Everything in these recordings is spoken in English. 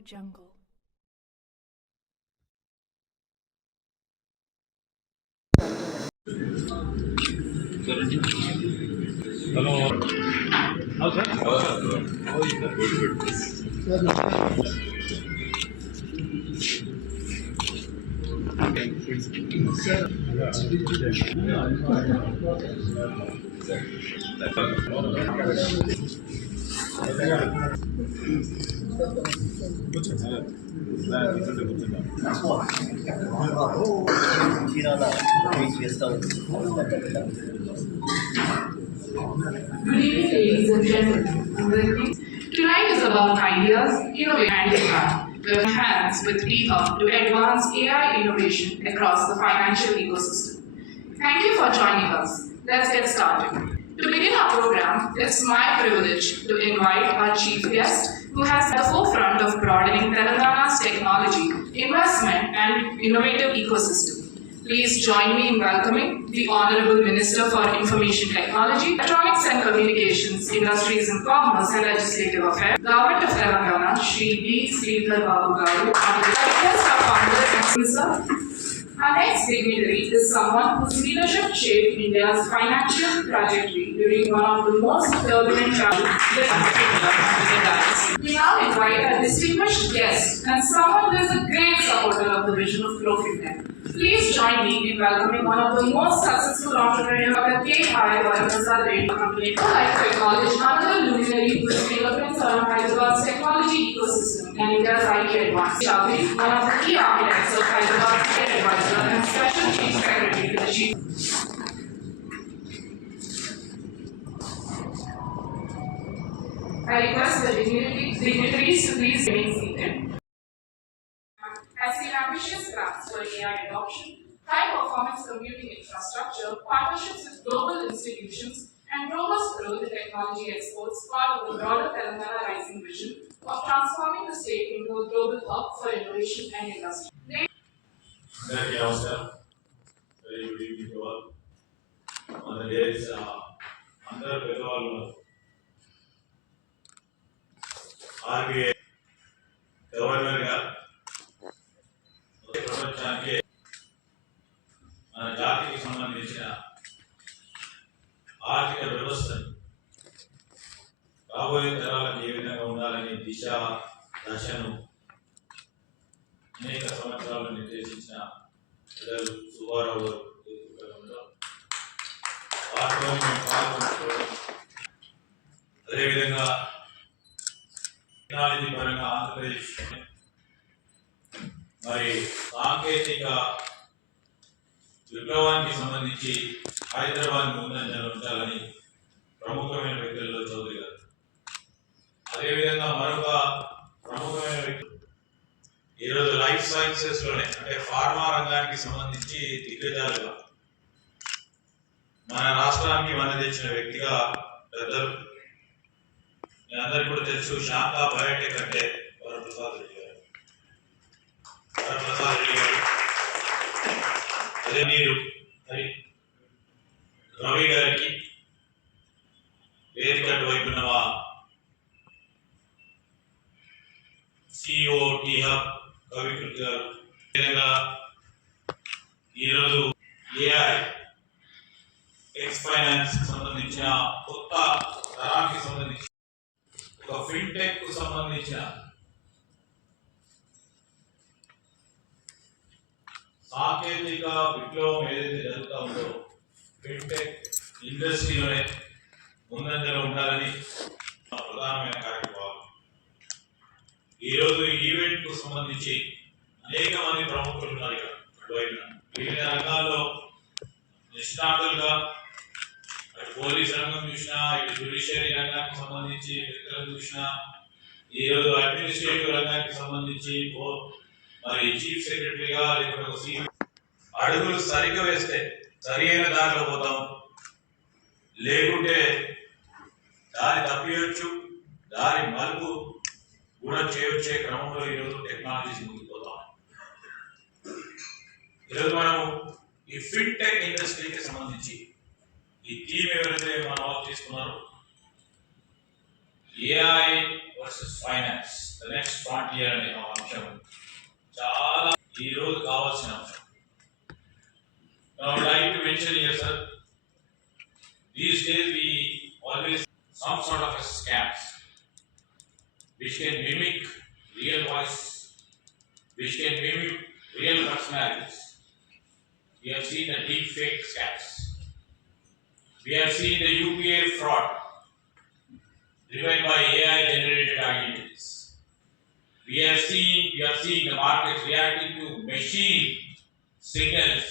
Jungle. Hello. How sir? How is that? Good evening, ladies and gentlemen. Tonight is about ideas, innovation, and impact. We're hands with eHub to advance AI innovation across the financial ecosystem. Thank you for joining us. Let's get started. To begin our program, it's my privilege to invite our chief guest, who has at the forefront of broadening Telangana's technology, investment, and innovative ecosystem. Please join me in welcoming the Honorable Minister for Information Technology, Electronics and Communications, Industries and Commerce and Legislative Affairs, Government of Telangana, Shri D. Sridhar Babu Garu, and the directors of founder and sponsor. Our next dignitary is someone whose leadership shaped India's financial trajectory during one of the most turbulent times. We now invite a distinguished guest and someone who is a great supporter of the vision of ProFinTech. Please join me in welcoming one of the most successful entrepreneurs, Dr. K.I. Varaprasad Reddy Company. I would like to acknowledge another luminary whose fingerprints are on Hyderabad's technology ecosystem and India's IT advance. Chaudhary, one of the key architects of Hyderabad's Tech Advisor and Special Chief Secretary to the Chief. I request the dignitaries to please remain seated. Has seen ambitious plans for AI adoption, high-performance computing infrastructure, partnerships with global institutions, and robust growth in technology exports, part of the broader Telangana Rising vision of transforming the state into a global hub for innovation and industry. Very good evening to all. On the days under Bengal RBI Governor ప్రపంచానికి మన జాతికి సంబంధించిన ఆర్థిక వ్యవస్థను రాబోయే తరాలకు ఏ విధంగా ఉండాలని దశను అనేక సంవత్సరాలు నిర్దేశించిన పెద్దలు సుబ్బారావు గారు వాటిలో మేము పాల్గొంటున్నాం. అదేవిధంగా టెక్నాలజీ పరంగా ఆంధ్రప్రదేశ్ మరి సాంకేతిక విప్లవానికి సంబంధించి హైదరాబాద్ ముందంజలో ఉంచాలని ప్రముఖమైన వ్యక్తుల్లో చౌదరి గారు. అదేవిధంగా మరొక ప్రముఖమైన వ్యక్తులు ఈరోజు లైఫ్ సైన్సెస్ లోనే అంటే ఫార్మా రంగానికి సంబంధించి దిగ్గజాలుగా మన రాష్ట్రానికి మన తెచ్చిన వ్యక్తిగా పెద్దలు మీ అందరికీ కూడా తెలుసు శాంతా బయోటెక్ అంటే వరప్రసాద్ రెడ్డి గారు. అదే మీరు రవి గారికి వేదిక వైపున సిఇఓ టీ హబ్ కవికృతి గారు. విధంగా ఈరోజు ఏఐ ఎక్స్ ఫైనాన్స్ సంబంధించిన కొత్త తరానికి సంబంధించిన ఒక ఫిన్టెక్ కు సంబంధించిన సాంకేతిక విప్లవం ఏదైతే జరుగుతా ఉందో ఫిన్టెక్ ఇండస్ట్రీలోనే ముందంజలో ఉండాలని ప్రధానమైన కార్యక్రమాలు. ఈరోజు ఈవెంట్ కు సంబంధించి అనేక మంది ప్రముఖులు ఉన్నారు ఇక్కడ. వివిధ రంగాల్లో నిష్ణాతులుగా అటు పోలీస్ రంగం చూసినా, ఇటు జ్యుడిషియరీ రంగానికి సంబంధించి వ్యక్తులను చూసినా, ఈరోజు అడ్మినిస్ట్రేటివ్ రంగానికి సంబంధించి మరి చీఫ్ సెక్రటరీగా లేకపోతే అడుగులు సరిగ్గా వేస్తే సరి అయిన దారిలో పోతాం, లేకుంటే దారి తప్పియొచ్చు, దారి మలుపు కూడా చేయొచ్చే క్రమంలో ఈరోజు టెక్నాలజీస్ ముందుకు పోతాం. ఈరోజు మనము ఈ ఫిన్టెక్ ఇండస్ట్రీకి సంబంధించి ఈ థీమ్ ఎవరైతే మన వాళ్ళు తీసుకున్నారో AI versus finance, the the next frontier అనే అంశం చాలా ఈ రోజు కావాల్సిన అంశం. Now, I would like to mention here, sir, these days we always some sort of a scams which can mimic real voice, which can mimic real personalities. We have seen the deep fake scams. We have seen the UPA fraud driven by AI generated identities. We are seeing the market reacting to machine signals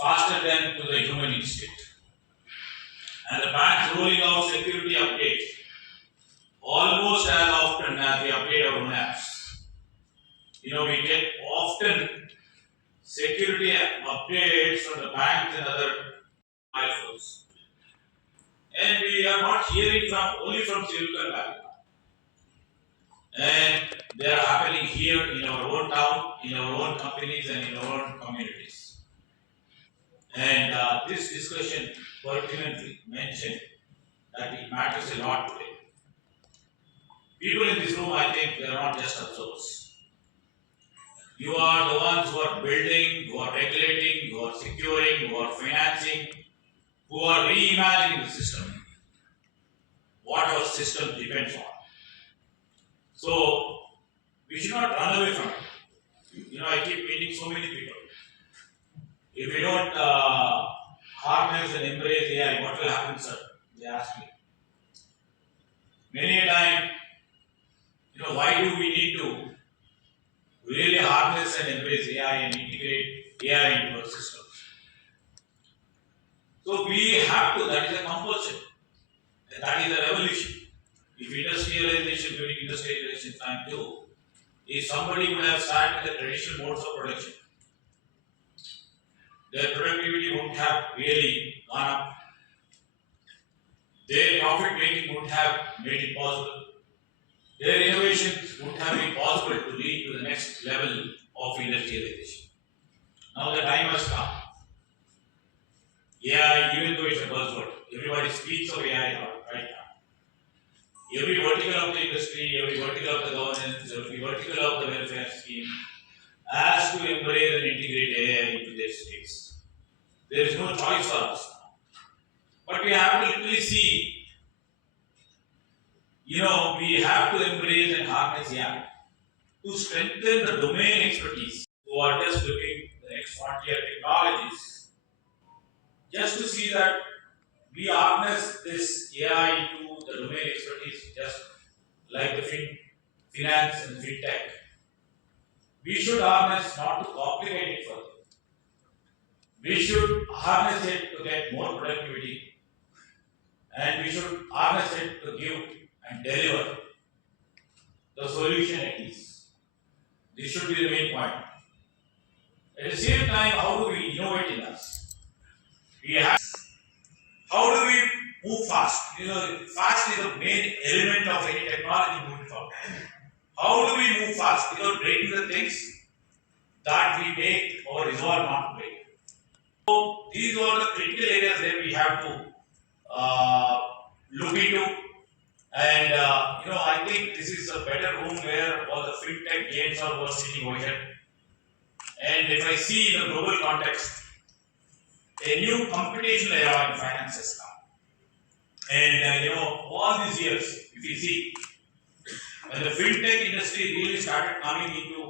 faster than to the human instinct. And the banks rolling out security updates almost as often as we update our own apps. You know, we get often security updates from the banks and other iPhones. And we are not hearing only from Silicon Valley. And they are happening here in our own town, in our own companies, and in our own communities. And this discussion pertinently mentioned that it matters a lot today. People in this room, I think, they are not just observers. You are the ones who are building, who are regulating, who are securing, who are financing, who are reimagining the system. What our system depends on. So, we should not run away from it. You know, I keep meeting so many people. If we don't harness and embrace AI, what will happen, sir? They ask me. Many a time, you know, why do we need to really harness and embrace AI and integrate AI into our systems? So we have to, that is a compulsion. And that is a revolution. If industrialization during industrialization time too, if somebody would have started the traditional modes of production, their productivity wouldn't have really gone up. Their profit making wouldn't have made it possible. Their innovations wouldn't have been possible to lead to the next level of industrialization. Now the time has come. AI, even though it's a buzzword, everybody speaks of AI right now. Every vertical of the industry, every vertical of the governance, every vertical of the welfare scheme has to embrace and integrate AI into their space. There is no choice for us. But we have to literally see, you know, we have to embrace and harness AI to strengthen the domain expertise who are just looking at the next frontier technologies. Just to see that we harness this AI into the domain expertise, just like the finance and fintech. We should harness not to complicate it further. We should harness it to get more productivity, and we should harness it to give and deliver the solution at least. This should be the main point. At the same time, how do we innovate in us? How do we move fast? You know, fast is the main element of any technology moving forward. How do we move fast without breaking the things that we make or resolve not to break? So these are the critical areas that we have to look into. And you know, I think this is a better room where all the fintech gains are sitting over here. And if I see in the global context, a new computational era in finance has come. And you know, all these years, if you see, when the fintech industry really started coming into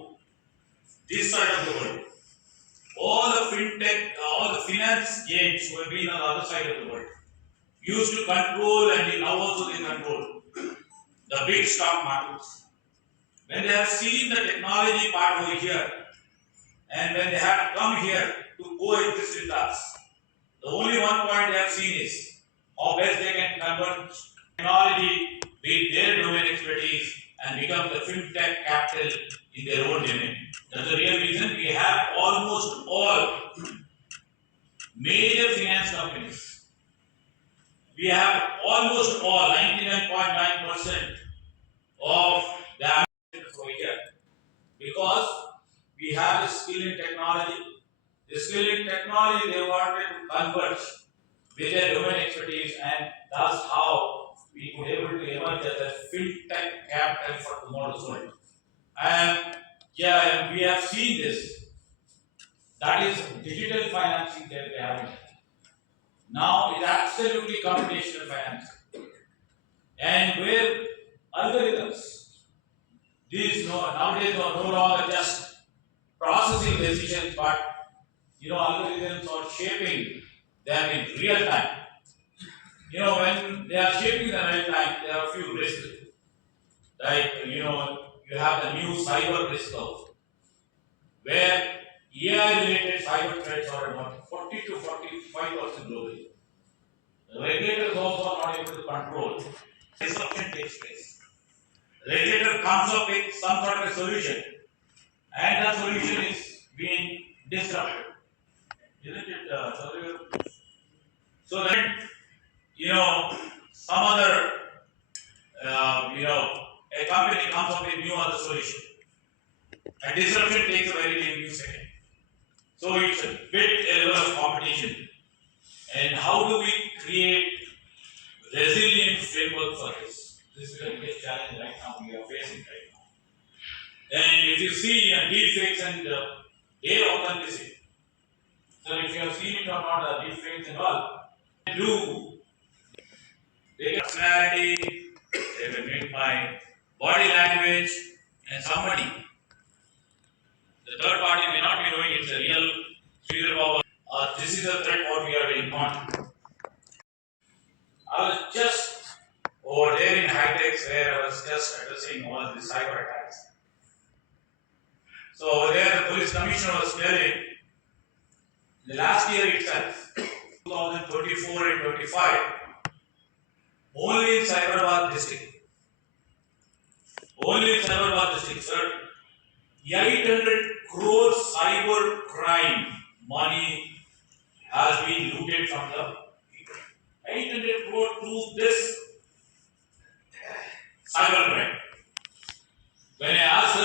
this side of the world, all the finance gains who have been on the other side of the world used to control, and now also they control the big stock markets. When they have seen the technology part over here, and when they have come here to coexist with us, the only one point they have seen is how best they can convert technology with their domain expertise and become the fintech capital in their own domain. That's the real reason we have almost all major finance companies. We have almost all 99.9% of the over here, because we have a skill in technology. The skill in technology they wanted to converge with their domain expertise, and that's how we could able to emerge as a fintech capital for tomorrow's world. And yeah, we have seen this. That is digital financing that we have. Now it's absolutely computational financing. And where algorithms, these nowadays are no longer just processing decisions, but algorithms are shaping them in real time. When they are shaping them in real time, there are a few risks. Like you have the new cyber risk curve, where AI-related cyber threats are about 40 to 45% globally. The regulators also are not able to control. Disruption takes place. Regulator comes up with some sort of a solution, and that solution is being disrupted. Isn't it, Chaudhary? So then, some other, a company comes up with new other solution. And disruption takes a very few seconds. So it's a bit a level of competition. And how do we create resilient framework for this? This is the biggest challenge right now we are facing right now. And if you see deepfakes and data authenticity, so if you have seen it or not, deepfakes and all, they get personality, they will make my body language, and somebody. The third party may not be knowing it's a real figure of this is a threat what we are being on. I was just over there in High-Tech where I was just addressing all the cyber attacks. So over there the police commissioner was telling the last year itself, 2024 and 25, only in Cyberabad district, sir, 800 crore cyber crime money has been looted from the people. 800 crore through this cyber crime. When I asked her,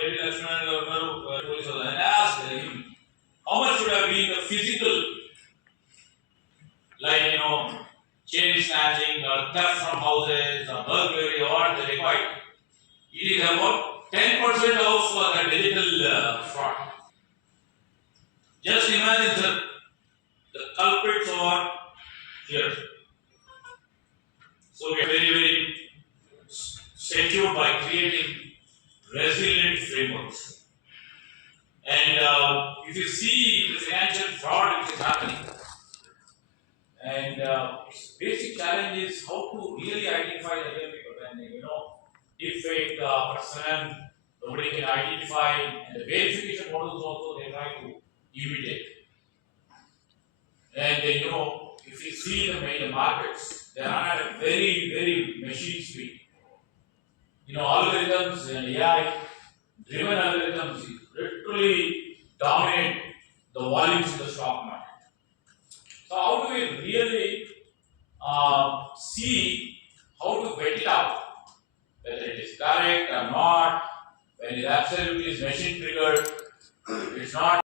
J.D. Lakshman, police officer, and I asked him, how much would have been the physical, like, chain snatching or theft from houses or burglary or what they required? It is about 10% of the digital fraud. Just imagine, sir, the culprits are here. So we are very, very secure by creating resilient frameworks. And if you see the financial fraud which is happening, and basic challenge is how to really identify the real people. And deepfake person, nobody can identify, and the verification models also they try to imitate. And if you see the major markets, they are at a very, very machine speed. Algorithms and AI-driven algorithms literally dominate the volumes in the stock market. So how do we really see how to vet it out, whether it is correct or not, when it absolutely is machine triggered, it's not.